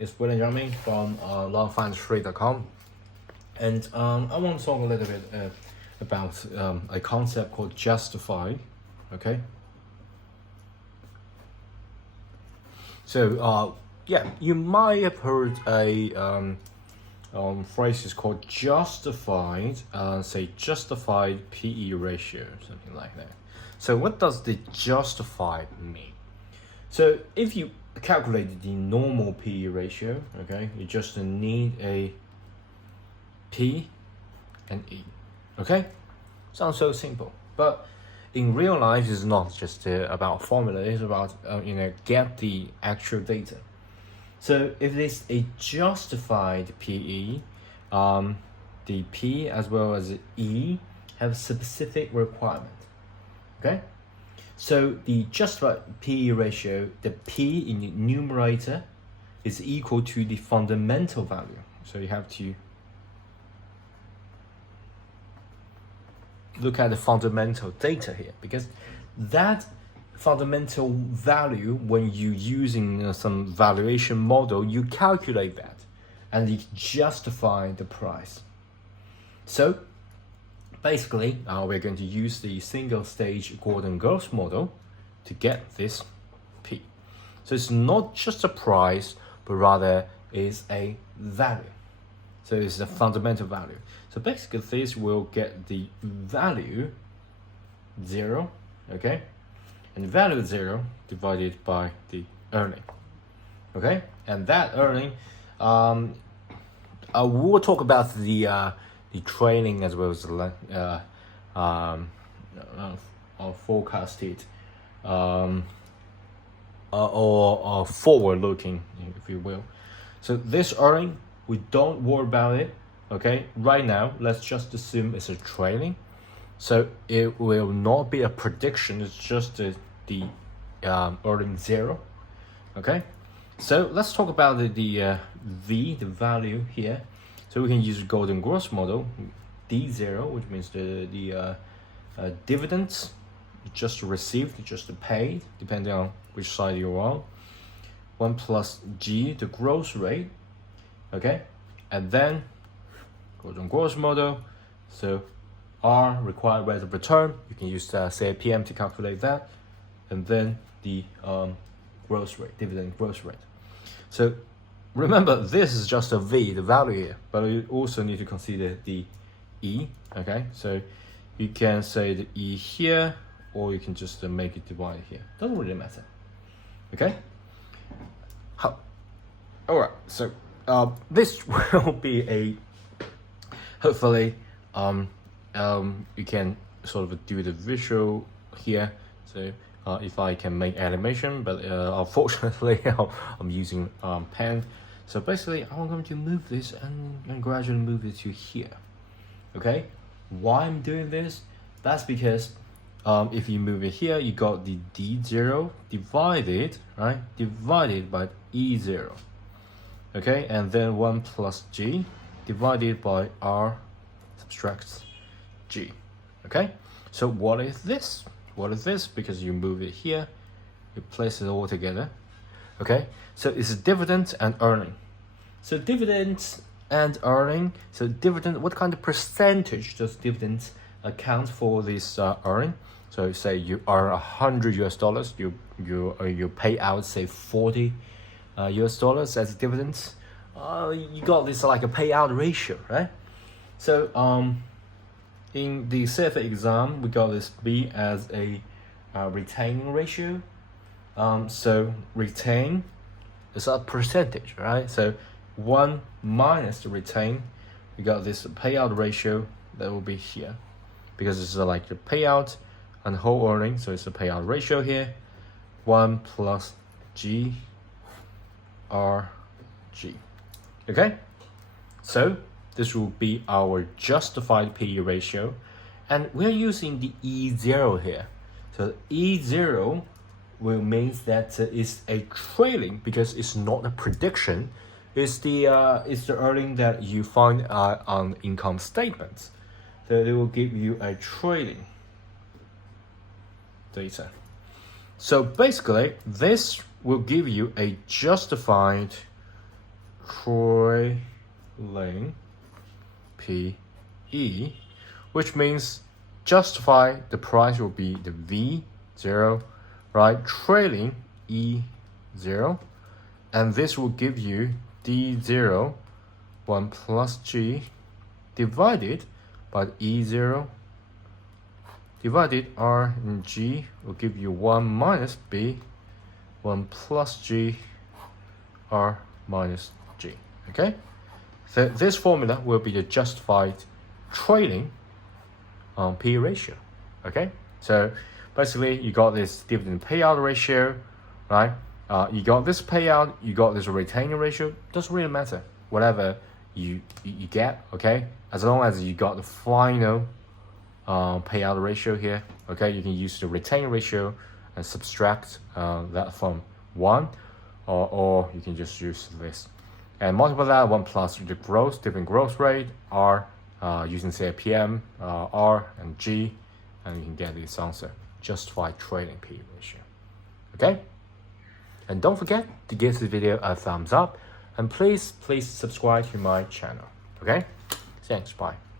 It's William Yang from longfinancetrade.com, and I want to talk a little bit about a concept called justify. Okay. So yeah, you might have heard a phrases called justified, say justified PE ratio, something like that. So what does the justified mean? So if you calculate the normal PE ratio, okay, you just need a P and E, okay? Sounds so simple, but in real life, it's not just about formula. It's about get the actual data. So if it's a justified PE, the P as well as the E have specific requirement. Okay, so the justified PE ratio, the P in the numerator is equal to the fundamental value. So you have to look at the fundamental data here, because that fundamental value, when you using some valuation model, you calculate that and you justify the price. So basically, we're going to use the single stage Gordon-Gross model to get this P. So it's not just a price, but rather is a value. So it's a fundamental value. So basically this will get the value 0, okay? And value 0 divided by the earning, okay? And that earning, we'll talk about the trailing as well as the forecasted or forward-looking, if you will. So this earning, we don't worry about it, okay? Right now, let's just assume it's a trailing. So it will not be a prediction, it's just the earning 0, okay? So let's talk about the value here. So we can use Gordon-Gross model, D0, which means the dividends just received, just paid, depending on which side you're on. 1 plus G, the growth rate, okay? And then Gordon-Gross model, so R, required rate of return, you can use say PM to calculate that, and then the growth rate, dividend growth rate. So remember, this is just a V, the value here, but you also need to consider the E, okay? So you can say the E here, or you can just make it divided here. Doesn't really matter, okay? All right, so this will be a, hopefully, you can sort of do the visual here. So if I can make animation, but unfortunately I'm using pen. So basically I'm going to move this and gradually move it to here, okay? Why I'm doing this? That's because if you move it here, you got the D0 divided, right? Divided by E0, okay? And then 1 plus G divided by R subtracts G, okay? So what is this? What is this? Because you move it here, you place it all together, okay? So it's dividend and earning. So dividends and earning. So dividend, what kind of percentage does dividends account for this earning? So say you earn $100, you pay out say $40 as dividends. You got this like a payout ratio, right? So in the CFA exam, we got this B as a retaining ratio. So retain is a percentage, right? So 1 minus the retain, we got this payout ratio that will be here, because it's like the payout and whole earning, so it's a payout ratio here. 1 plus G R G, okay? So this will be our justified PE ratio, and we're using the E0 here. So E0 will means that it's a trailing, because it's not a prediction. It's the earning that you find on income statements. So it will give you a trailing data. So basically, this will give you a justified trailing PE, which means justify the price will be the V0, right? Trailing E0, and this will give you D0, 1 plus G divided by E0 divided R and G will give you 1 minus B, 1 plus G, R minus G. Okay? So this formula will be the justified trailing P ratio. Okay? So basically you got this dividend payout ratio, right? You got this payout, you got this retaining ratio, doesn't really matter. Whatever you get, okay? As long as you got the final payout ratio here, okay? You can use the retaining ratio and subtract that from 1, or you can just use this. And multiply that 1 plus the dividend growth rate, R, using say PM, R and G, and you can get this answer. Justified trading P ratio. Okay? And don't forget to give this video a thumbs up, and please subscribe to my channel. Okay? Thanks, bye.